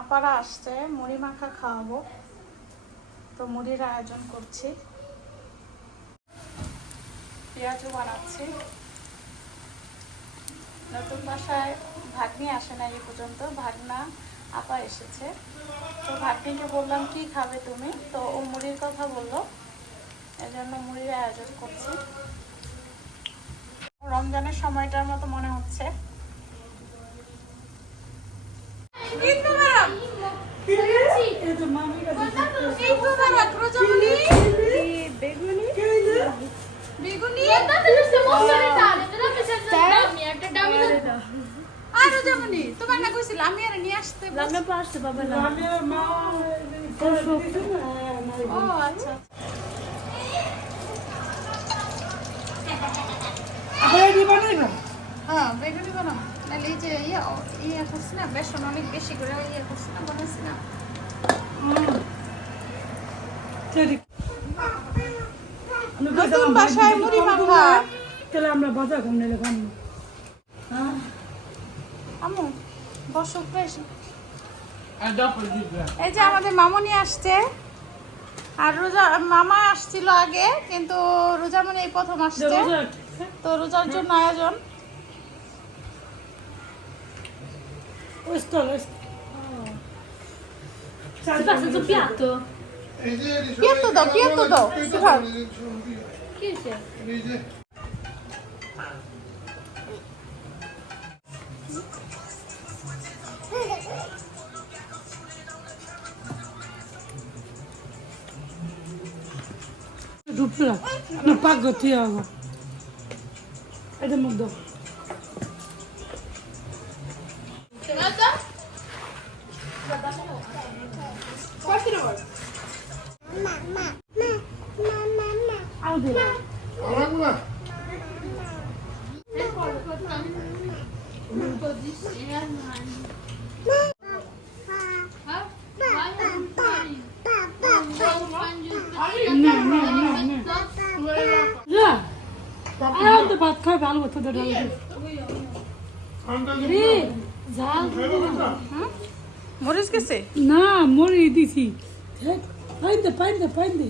আপারা আসছে, মুড়ি মাখা খাওয়াবো, তো মুড়ির আয়োজন করছি। পেঁয়াজও বানাচ্ছি। নতুন বাসায় ভাগ্নি আসে না এই পর্যন্ত, ভাগনা আপা এসেছে। তো ভাগ্নিকে বললাম কি খাবে তুমি, তো ও মুড়ির কথা বললো, এজন্য মুড়ির আয়োজন করছি। রমজানের সময়টার মতো মনে হচ্ছে। তোমার না কইছিল আমি আর নিয়ে আসতে ও আচ্ছা হ্যাঁ বেগুনি বানাম নাহলে এই যে ইয়ে করছি না, বেসন অনেক বেশি করে ইয়ে করছি না, বানাইছি না। নতুন বাসায় মুড়ি মাখা তাহলে আমরা বাজার কম নিলে কম। আমু বসো ফ্রেশ। এই যে আমাদের মামনি আসছে, আর রোজা মামা আসছিল আগে, কিন্তু রোজামনি এই প্রথম আসছে, তো রোজার জন্য আয়োজন। Piatto do. Süper. Dupla. No pago Tiago. Ede mudo. ভাত খাই ভালো হতো মরিচ গেছে না মরি দিছি পাইন দে